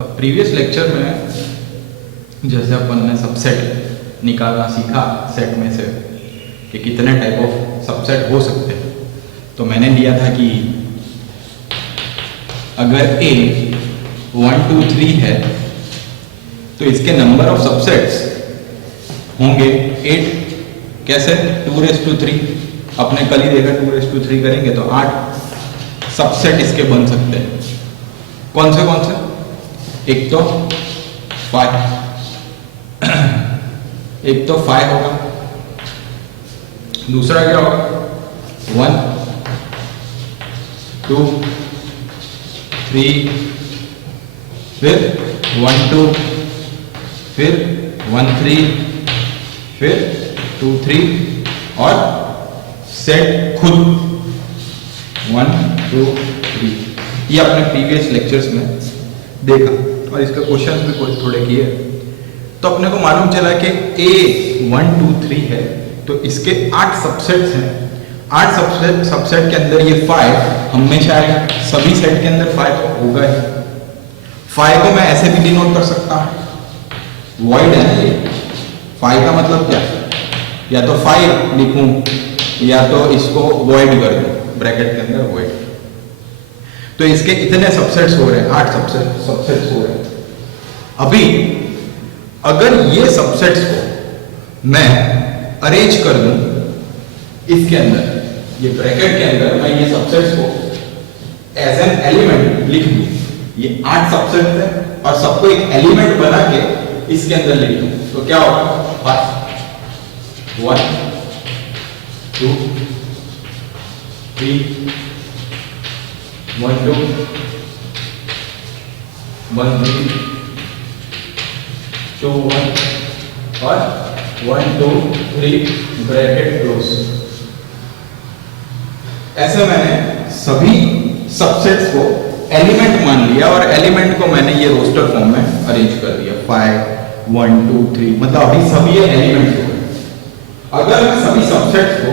Previous lecture में जैसे अपन ने सबसेट निकालना सीखा सेट में से कि कितने टाइप ऑफ सबसेट हो सकते हैं, तो मैंने लिया था कि अगर A 1 2 3 है तो इसके नंबर ऑफ सबसेट्स होंगे 8। कैसे? 2�3। अपने कल ही देखा 2�3 करेंगे तो 8 सबसेट इसके बन सकते हैं। कौन से? एक तो 5 होगा। दूसरा क्या होगा? 1 2 3, फिर 1 2, फिर 1 3, फिर 2 3 और सेट खुद 1 2 3। ये अपने प्रीवियस लेक्चर्स में देखा और इसका क्वेश्चन भी थोड़े किए। तो अपने को मालूम चला कि A 1 2 3 है तो इसके 8 सबसेट्स हैं। 8 सबसेट के अंदर ये 5 हमेशा आएगा, सभी सेट के अंदर 5 तो होगा ही। 5 को मैं ऐसे भी डिनोट कर सकता हूं, वॉइड है ना ये। 5 का मतलब क्या? या तो 5 लिखूं या तो इसको वॉइड कर दूं, ब्रैकेट के अंदर वॉइड। तो इसके इतने सबसेट्स हो रहे हैं, 8 सबसेट्स हो रहे हैं। अभी अगर ये सबसेट्स को मैं अरेंज कर दूं इसके अंदर, ये ब्रैकेट के अंदर मैं ये सबसेट्स को एज एन एलिमेंट लिख दूं, ये 8 सबसेट्स हैं और सबको एक एलिमेंट बना के इसके अंदर लिख दूं, तो क्या होगा? 1 2 3 1 2 1 3 2 1 और 1 2 3 ब्रैकेट क्लोज। ऐसे मैंने सभी सबसेट्स को एलिमेंट मान लिया और एलिमेंट को मैंने ये रोस्टर फॉर्म में अरेंज कर दिया। 5 1 2 3, मतलब अभी सभी ये एलिमेंट हो गए। अगर मैं सभी सबसेट्स को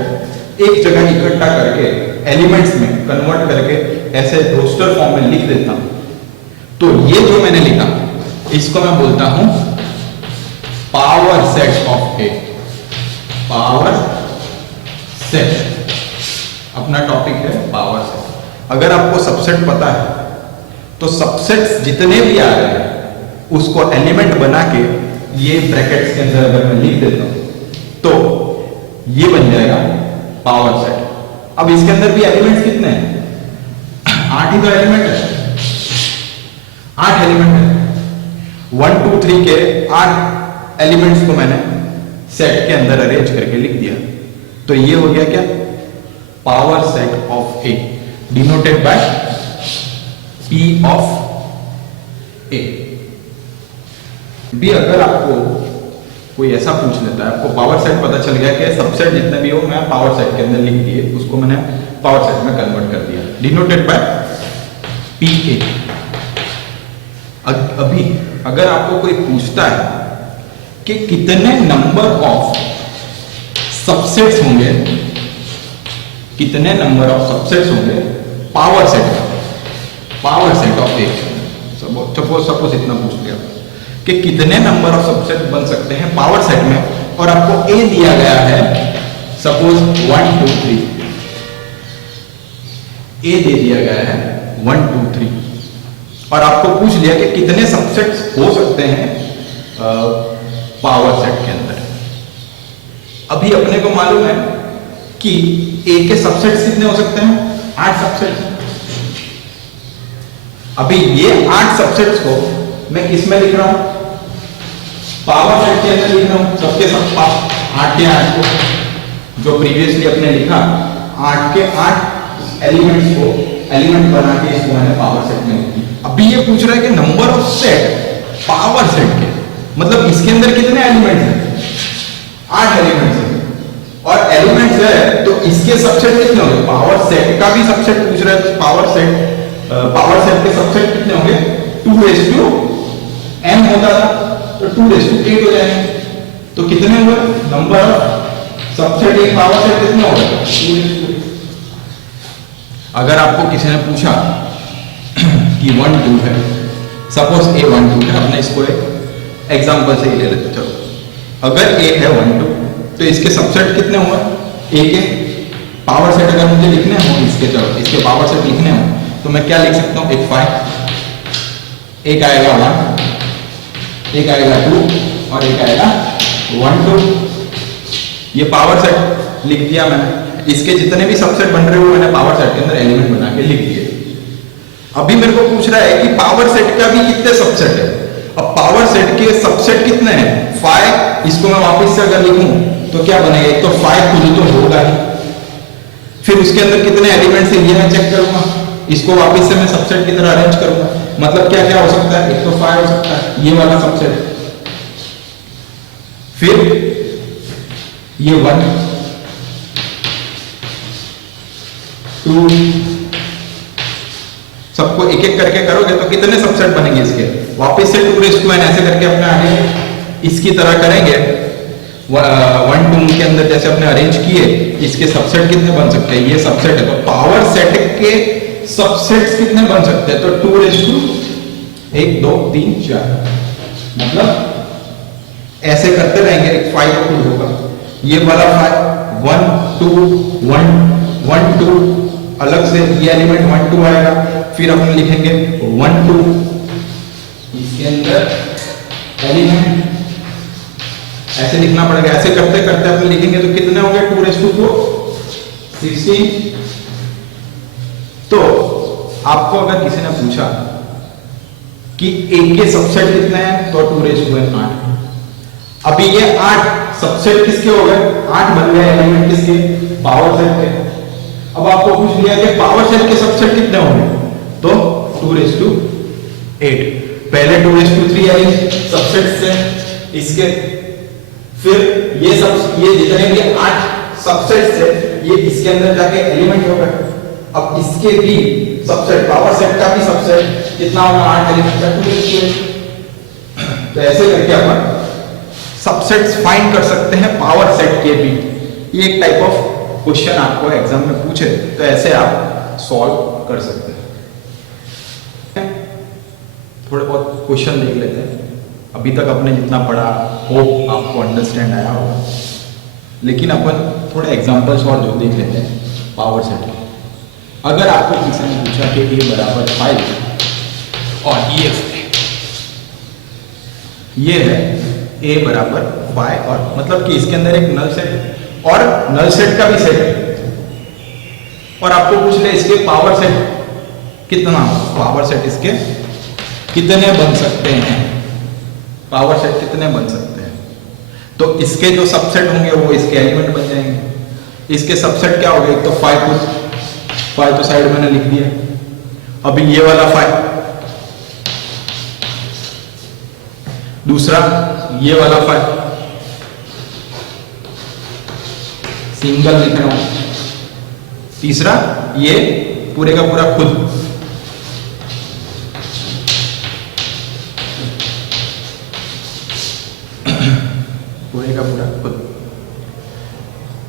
एक जगह इकट्ठा करके एलिमेंट्स में कन्वर्ट करके ऐसे रोस्टर फॉर्म में लिख देता हूं, तो ये जो मैंने लिखा इसको मैं बोलता हूं power set of A. Power set अपना टॉपिक है, पावर सेट। अगर आपको सबसेट पता है तो सबसेट्स जितने भी आ रहे हैं उसको एलिमेंट बना के ये ब्रैकेट्स के अंदर अगर मैं लिख देता हूं तो ये बन जाएगा पावर सेट। अब इसके अंदर भी एलिमेंट्स कितने हैं? 8 ही तो एलिमेंट है, 8 एलिमेंट है। 1 2 3 के 8 एलिमेंट्स को मैंने सेट के अंदर अरेंज करके लिख दिया, तो ये हो गया क्या? Power set of A, denoted by P of A. भी अगर आपको कोई ऐसा पूछ लेता है, आपको पावर सेट पता चल गया कि सबसेट जितने भी हो मैं पावर सेट के अंदर लिख दिए, उसको मैंने पावर सेट में कन्वर्ट कर दिया, डिनोटेड बाय PA। अभी अगर आपको कोई पूछता है कि कितने नंबर ऑफ सबसेट्स होंगे, कितने नंबर ऑफ सबसेट्स होंगे power set of A, suppose इतना पूछ लिया कि कितने नंबर ऑफ सबसेट बन सकते हैं पावर सेट में, और आपको ए दिया गया है सपोज 1 2 3, ए दे दिया गया है 1 2 3, और आपको पूछ लिया कि कितने सबसेट्स हो सकते हैं पावर सेट के अंदर। अभी अपने को मालूम है कि ए के सबसेट्स कितने हो सकते हैं? 8 सबसेट्स। अभी ये 8 सबसेट्स को मैं किस में लिख रहा हूं? पावर सेट के अंदर लिख रहा हूं, सबके सब 8 के 8 को जो प्रीवियसली अपने लिखा 8 के 8 एलिमेंट्स को एलिमेंट बना के इसको मैंने पावर सेट में लिख दिया। अभी ये पूछ रहा है कि number of set power set के, मतलब इसके अंदर कितने एलिमेंट्स हैं? 8 एलिमेंट्स हैं, और एलिमेंट्स है तो इसके सबसेट कितने होंगे? पावर सेट का भी सबसेट पूछ रहा है, तो पावर सेट के सबसेट कितने होंगे? 2n होता था तो 2⁸ हो जाएंगे। तो कितने हुए number of subset in power set? कितने हो गए? 2⁸। अगर आपको किसी ने पूछा कि 1 2 है, सपोज ए 1 2 है, हमने इसको एक एग्जांपल से ही ले लेते हैं। चलो अगर ए है 1 2 तो इसके सबसेट कितने हुए, ए के पावर सेट अगर मुझे लिखने हो इसके, चलो इसके पावर सेट लिखने हो तो मैं क्या लिख सकता हूँ, एक 5, एक आएगा 1, एक आएगा 2 और एक आएगा 1 2। ये पावर सेट लिख दिया मैंने। इसके जितने भी सबसेट बन रहे हो मैंने पावर सेट के अंदर एलिमेंट बना के लिख दिए। अभी मेरे को पूछ रहा है कि पावर सेट का भी कितने सबसेट है। अब पावर सेट के सबसेट कितने हैं, 5। इसको मैं वापस से अगर लिखूं तो क्या बनेगा, एक तो 5 खुद तो होगा ही, फिर उसके अंदर कितने एलिमेंट्स है ये मैं चेक करूंगा, इसको वापस से मैं सबसेट की तरह अरेंज करूंगा। मतलब क्या क्या हो सकता है, एक तो 5 हो सकता है, ये वाला सबसेट, फिर ये 1 2, सबको एक एक करके करोगे तो कितने सबसेट बनेंगे इसके, वापस से 2 रेज़ टू n ऐसे करके अपने आगे इसकी तरह करेंगे। 1 2 के अंदर जैसे अपने अरेंज किए, इसके सबसेट कितने बन सकते हैं, ये सबसेट है तो पावर सेट के सबसेट्स कितने बन सकते हैं, तो 2 रेज़ टू 1 2 3 4, मतलब ऐसे करते रहेंगे। एक 5 खुद होगा, ये वाला 5 1 2 1 1 2 अलग से ये एलिमेंट 1 2 आएगा, फिर अपन लिखेंगे 1 2 इसके अंदर एलिमेंट ऐसे लिखना पड़ेगा। ऐसे करते करते अपन लिखेंगे तो कितने होंगे, 2 रेज़ टू 4 16। तो आपको अगर किसी ने पूछा कि एक के सबसेट कितने हैं तो 2 रेज़ टू 8। अभी ये 8 सबसेट किसके हो गए, 8 बन गए एलिमेंट किसके, पावर सेट के। अब आपको पूछ लिया कि पावर सेट के सबसेट कितने होंगे, तो 2 रेज़ टू 8। पहले 2 रेज़ टू 3 एलिमेंट सबसेट से इसके, फिर ये जितने भी 8 सबसेट से ये इसके अंदर जाके एलिमेंट हो गए। अब इसके भी सबसेट, पावर सेट का भी सबसेट कितना होगा, 8 एलिमेंट का 2 रेज़ टू 8। तो ऐसे करके अपन सबसेट्स फाइंड कर सकते हैं पावर सेट के भी। ये एक टाइप ऑफ क्वेश्चन आपको एग्जाम में पूछे तो ऐसे आप सॉल्व कर सकते हैं। थोड़े बहुत क्वेश्चन देख लेते हैं। अभी तक आपने जितना पढ़ा होप आपको अंडरस्टैंड आया होगा, लेकिन अपन थोड़े एग्जांपल्स और जो देख लेते हैं पावर सेट। अगर आपको किसी ने पूछा कि a बराबर 5 और ये है a बराबर 5 और मतलब कि इसके अंदर एक नल सेट और नल सेट का भी सेट है, और आपको पूछ ले इसके पावर सेट कितना, पावर सेट इसके कितने बन सकते हैं, पावर सेट कितने बन सकते हैं। तो इसके जो सबसेट होंगे वो इसके एलिमेंट बन जाएंगे। इसके सबसेट क्या हो गए, एक तो 5 तो साइड मैंने लिख दिया। अभी ये वाला 5, दूसरा ये वाला 5 सिंगल लिख रहा हूं, तीसरा ये पूरे का पूरा खुद, पूरे का पूरा खुद।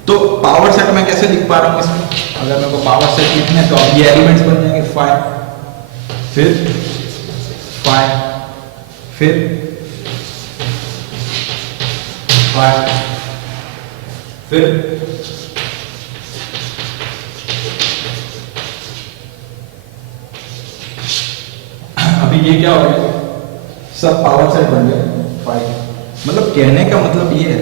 तो पावर सेट मैं कैसे लिख पा रहा हूं इसमें, अगर मेरे को पावर सेट लिखना है तो अब ये एलिमेंट्स बन जाएंगे 5 फिर 5 फिर 5 फिर अभी ये क्या हो गया, सब पावर सेट बन गए 5। मतलब कहने का मतलब ये है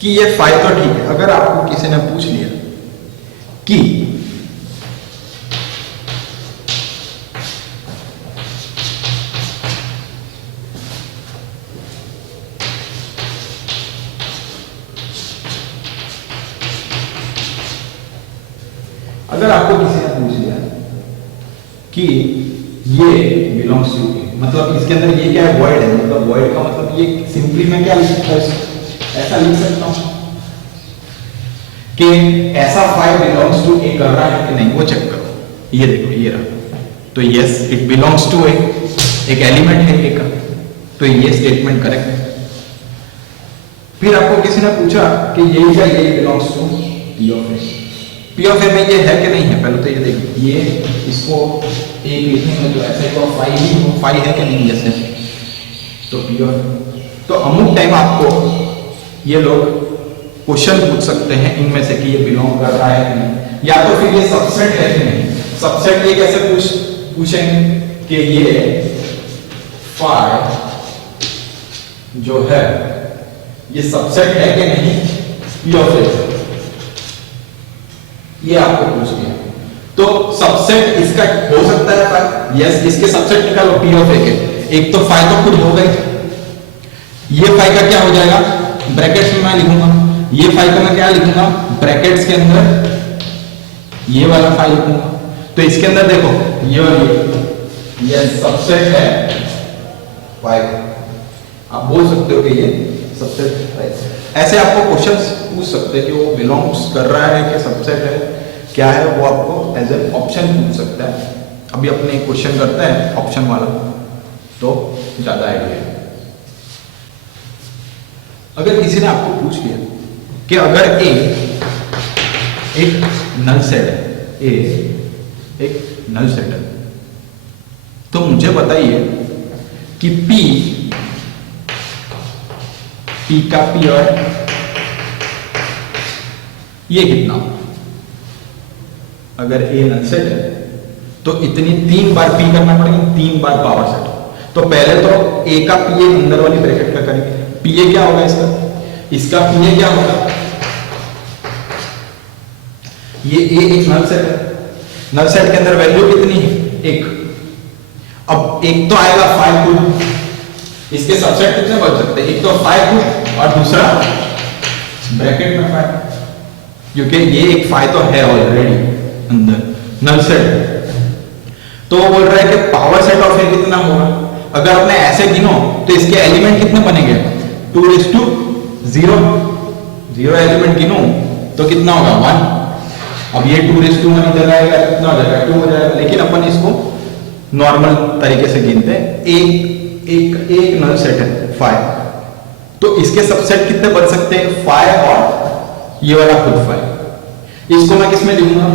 कि ये 5 तो ठीक है। अगर आपको किसी ने पूछ लिया कि अगर आपको किसी ने पूछ लिया कि ये बिलोंग्स टू ए, मतलब इसके अंदर ये क्या है, वॉइड है, मतलब वॉइड का मतलब ये सिंपली मैं क्या लिख सकता हूं, ऐसा लिख सकता हूं कि ऐसा 5 बिलोंग्स टू ए कर रहा है कि नहीं, वो चेक करो। ये देखो ये रहा, तो यस इट बिलोंग्स टू ए, एक एलिमेंट है ए का, तो ये स्टेटमेंट करेक्ट है। फिर आपको किसी ने पूछा कि यही का यही belongs to P of A, P of A में ये है कि नहीं है, पहले तो ये देखिए, ये इसको एक लिखेंगे तो ऐसे तो फाइव ही हो, फाइव है कि नहीं जैसे, तो पी ऑफ। तो अमुक टाइम आपको ये लोग क्वेश्चन पूछ सकते हैं इनमें से कि ये बिलोंग कर रहा है कि नहीं, या तो फिर ये सबसेट है कि नहीं। सबसेट ये कैसे पूछेंगे कि ये फाइव जो है ये सबसेट है कि नहीं पी ऑफ ए, ये आपको पूछ लिया। तो सबसेट इसका हो सकता है फाइव, यस, इसके सबसेट निकालो पी ऑफ ए के। एक तो फाइव तो खुद हो गई, ये फाइव का क्या हो जाएगा, ब्रैकेट्स में मैं लिखूंगा, ये फाइव का मैं क्या लिखूंगा, ब्रैकेट्स के अंदर ये वाला फाइव लिखूंगा। तो इसके अंदर देखो ये वाली ये सबसेट है फाइव, आप बोल सकते हो कि ये सबसेट है। ऐसे आपको क्वेश्चंस पूछ सकते हैं कि वो बिलोंग्स कर रहा है कि सबसेट है, क्या है, वो आपको एज ए ऑप्शन पूछ सकता है। अभी अपने क्वेश्चन करते हैं ऑप्शन वाला, तो ज्यादा आइडिया है। अगर किसी ने आपको पूछ लिया कि अगर ए एक नल सेट है, ए एक नल सेट है, तो मुझे बताइए कि पी का पी और ये कितना। अगर ए नल सेट है तो इतनी 3 बार पी करना पड़ेगा, 3 बार पावर सेट। तो पहले तो ए का पी अंदर वाली ब्रैकेट का करेंगे, पी ए क्या होगा इसका पी ए क्या होगा, ये ए एक नल सेट है, नल सेट के अंदर वैल्यू कितनी है, 1। अब एक तो आएगा 5 खुद, इसके सबसेट कितने बन सकते हैं, एक तो 5 खुद और दूसरा ब्रैकेट में 5, क्योंकि ये एक 5 तो है ऑलरेडी अंदर नल सेट। तो वो बोल रहा है कि पावर सेट ऑफ ए कितना होगा। अगर आपने ऐसे गिनो तो इसके एलिमेंट कितने बनेंगे, 2:0, 0 एलिमेंट गिनो तो कितना होगा 1। अब ये 2:1 इधर आएगा, कितना हो जाएगा 2 हो जाएगा। लेकिन अपन इसको नॉर्मल तरीके से गिनते हैं, एक नल सेट है 5, तो इसके सबसेट कितने बन सकते हैं, 5 और ये वाला खुद 5। इसको मैं किसमें लिखूंगा,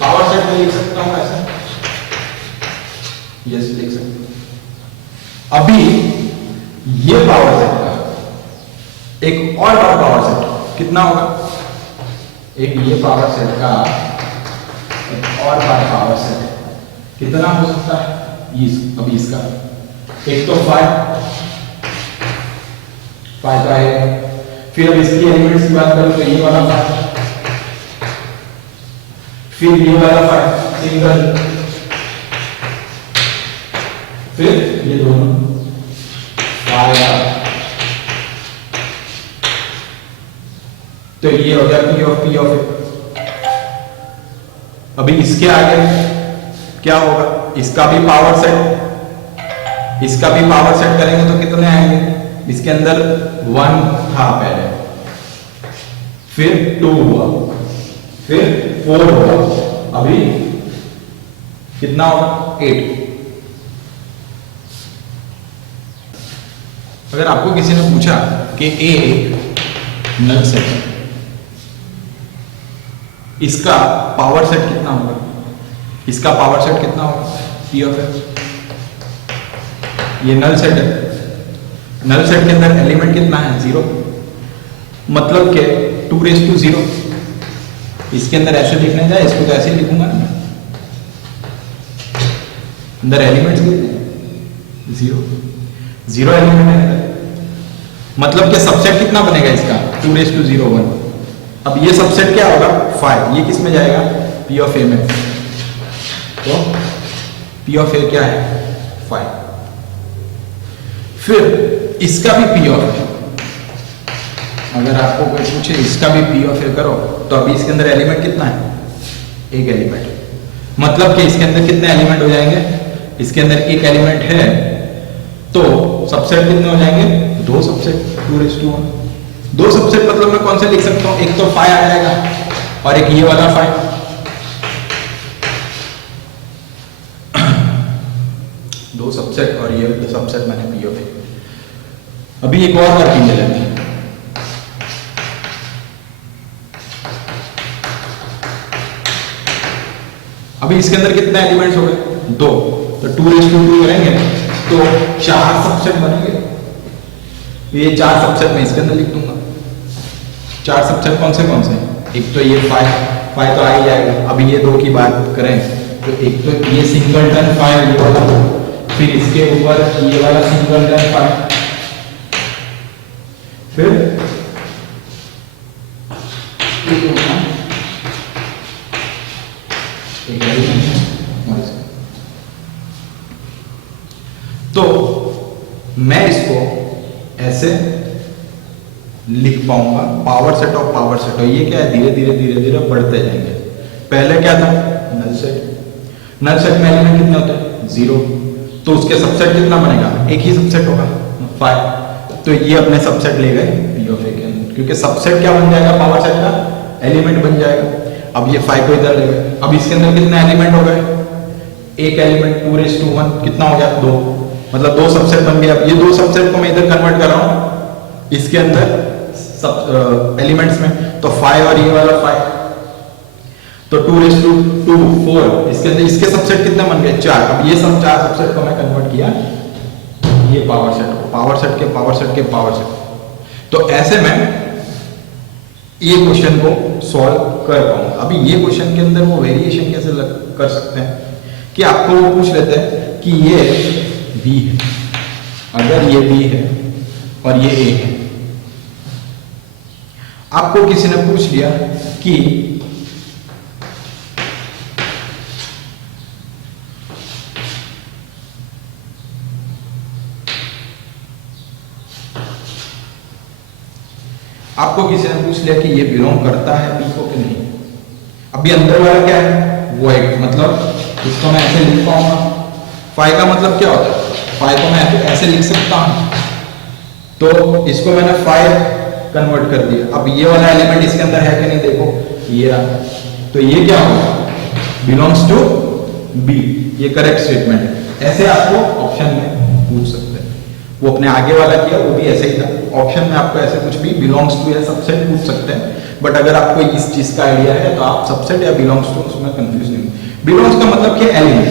पावर सेट में लिख सकता हूं ऐसा, यस लिख सकता हूं। अभी ये पावर सेट का एक और बार पावर सेट कितना होगा, एक ये पावर सेट का एक और बार पावर सेट कितना हो सकता है, अभी इसका एक तो 5 का है। फिर अब इसकी एलिमेंट्स की बात करूं तो ये वाला 5, फिर ये वाला 5 सिंगल, फिर ये दोनों 5। तो ये हो गया पी ऑफ ए। अभी इसके आगे क्या होगा, इसका भी पावर सेट, इसका भी पावर सेट करेंगे तो कितने आएंगे, इसके अंदर 1 था पहले, फिर 2 हुआ, फिर 4 हुआ, अभी कितना होगा 8। अगर आपको किसी ने पूछा कि ए एक नल सेट है, इसका पावर सेट कितना होगा, इसका पावर सेट कितना होगा, पी ऑफ ए। ये नल सेट है, नल सेट के अंदर एलिमेंट कितना है 0, मतलब के 2:0। इसके अंदर ऐसे लिखने जाए, इसको तो ऐसे ही लिखूंगा ना, अंदर एलिमेंट्स कितने 0 एलिमेंट है, मतलब के सबसेट कितना बनेगा इसका 2:0 1। अब ये सबसेट क्या होगा 5, ये किस में जाएगा, पी ऑफ ए में। तो पी ऑफ ए क्या है 5। फिर इसका भी पी ऑफ ए, अगर आपको कोई पूछे इसका भी पी ऑफ ए करो, तो अभी इसके अंदर एलिमेंट कितना है, एक एलिमेंट, मतलब कि इसके अंदर कितने एलिमेंट हो जाएंगे, इसके अंदर एक एलिमेंट है, तो सबसेट कितने हो जाएंगे, 2 सबसेट 2:1। 2 सबसेट मतलब मैं कौन से लिख सकता हूं, एक तो 5 आ जाएगा और एक ये वाला 5। दो सबसेट और ये सबसेट मैंने पी ऑफ ए। अभी एक और बार पी ले लेते हैं, अभी इसके अंदर कितने एलिमेंट्स हो गए? 2, तो 2 करेंगे तो 4 सबसेट बनेंगे। ये 4 सबसेट में इसके अंदर लिख दूंगा। 4 सबसेट कौन से? एक तो ये 5 तो आ ही जाएगा। अभी ये 2 की बात करें तो एक तो ये सिंगलटन 5 ये वाला, फिर इसके ऊपर ये वाला सिंगलटन 5, फिर तो मैं इसको ऐसे लिख पाऊंगा, power set of power set. और ये क्या है, धीरे धीरे बढ़ते जाएंगे। पहले क्या था? Null set. नल सेट में एलिमेंट कितने होते हैं? 0। तो उसके सबसेट कितना बनेगा? एक ही सबसेट होगा 5। तो ये अपने सबसेट ले गए P ऑफ A के अंदर, क्योंकि सबसेट क्या बन जाएगा? पावर सेट का एलिमेंट बन जाएगा। अब ये 5 को इधर ले गए। अब इसके अंदर कितने एलिमेंट हो गए? एक एलिमेंट 2:1 कितना हो गया? 2, मतलब 2 सबसेट बन गए। अब ये 2 सबसेट को मैं इधर कन्वर्ट कर रहा हूं इसके अंदर सब एलिमेंट्स में, तो 5 और ये वाला 5, तो 2:2 4। इसके अंदर इसके सबसेट कितने बन गए? 4। अब ये सब 4 सबसेट को मैं कन्वर्ट किया ये पावर सेट को, पावर सेट के पावर सेट के पावर सेट। तो ऐसे में ये क्वेश्चन को सॉल्व कर पाऊंगा। अभी ये क्वेश्चन के अंदर वो वेरिएशन कैसे कर सकते हैं कि आपको वो पूछ लेते हैं कि ये B है, अगर ये B है और ये A है। आपको किसी ने पूछ लिया कि ये बिलोंग करता है B को कि नहीं। अभी अंदर वाला क्या है? वॉइड, मतलब इसको मैं ऐसे लिख पाऊंगा। 5 का मतलब क्या होता है? 5 को मैं ऐसे लिख सकता हूं, तो इसको मैंने 5 कन्वर्ट कर दिया। अब ये वाला एलिमेंट इसके अंदर है कि नहीं? देखो ये रहा, तो ये क्या होगा? Belongs to B। ये करेक्ट स्टेटमेंट है। ऐसे आपको ऑप्शन में पूछ सकते हैं। वो अपने आगे वाला किया वो भी ऐसे ही था। ऑप्शन में आपको ऐसे कुछ भी बिलोंग्स टू या सबसेट पूछ सकते हैं, बट अगर आपको इस चीज का आइडिया है तो आप सबसेट या बिलोंग्स टू उसमें कंफ्यूज नहीं। बिलोंग्स का मतलब क्या? एलिमेंट।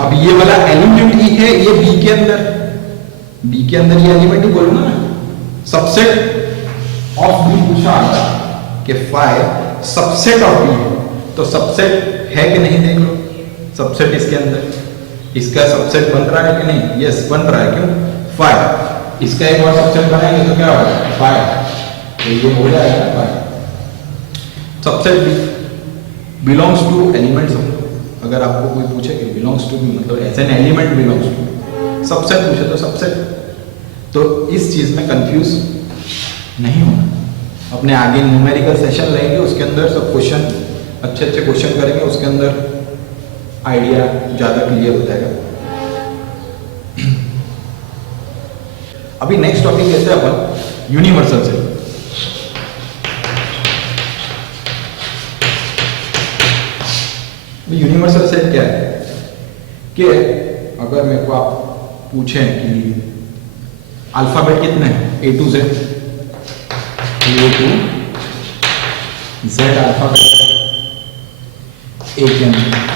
अब ये वाला एलिमेंट ही है ये B के अंदर, B के अंदर ये एलिमेंट ही बोलूंगा ना। सबसेट ऑफ B पूछा कि 5 सबसेट ऑफ B है, तो सबसेट है कि नहीं देख लो। सबसेट इसके अंदर, इसका सबसेट बन रहा है कि नहीं? यस बन रहा है। क्यों? 5। इसका एक और सबसेट बनाएंगे तो क्या होगा? 5। तो ये हो जाएगा 5। Subset B belongs to elements. अगर आपको कोई पूछे कि बिलोंग्स टू B मतलब as an element belongs to, subset पूछे तो सबसेट। तो इस चीज में कंफ्यूज नहीं होना। अपने आगे न्यूमेरिकल सेशन लेंगे, उसके अंदर सब क्वेश्चन अच्छे क्वेश्चन करेंगे, उसके अंदर आइडिया ज्यादा क्लियर हो जाएगा। अभी नेक्स्ट टॉपिक लेते हैं अपन यूनिवर्सल सेट। यूनिवर्सल सेट क्या है कि अगर मेरे को आप पूछें कि अल्फाबेट कितने हैं? A to Z, A to Z alphabet A के अंदर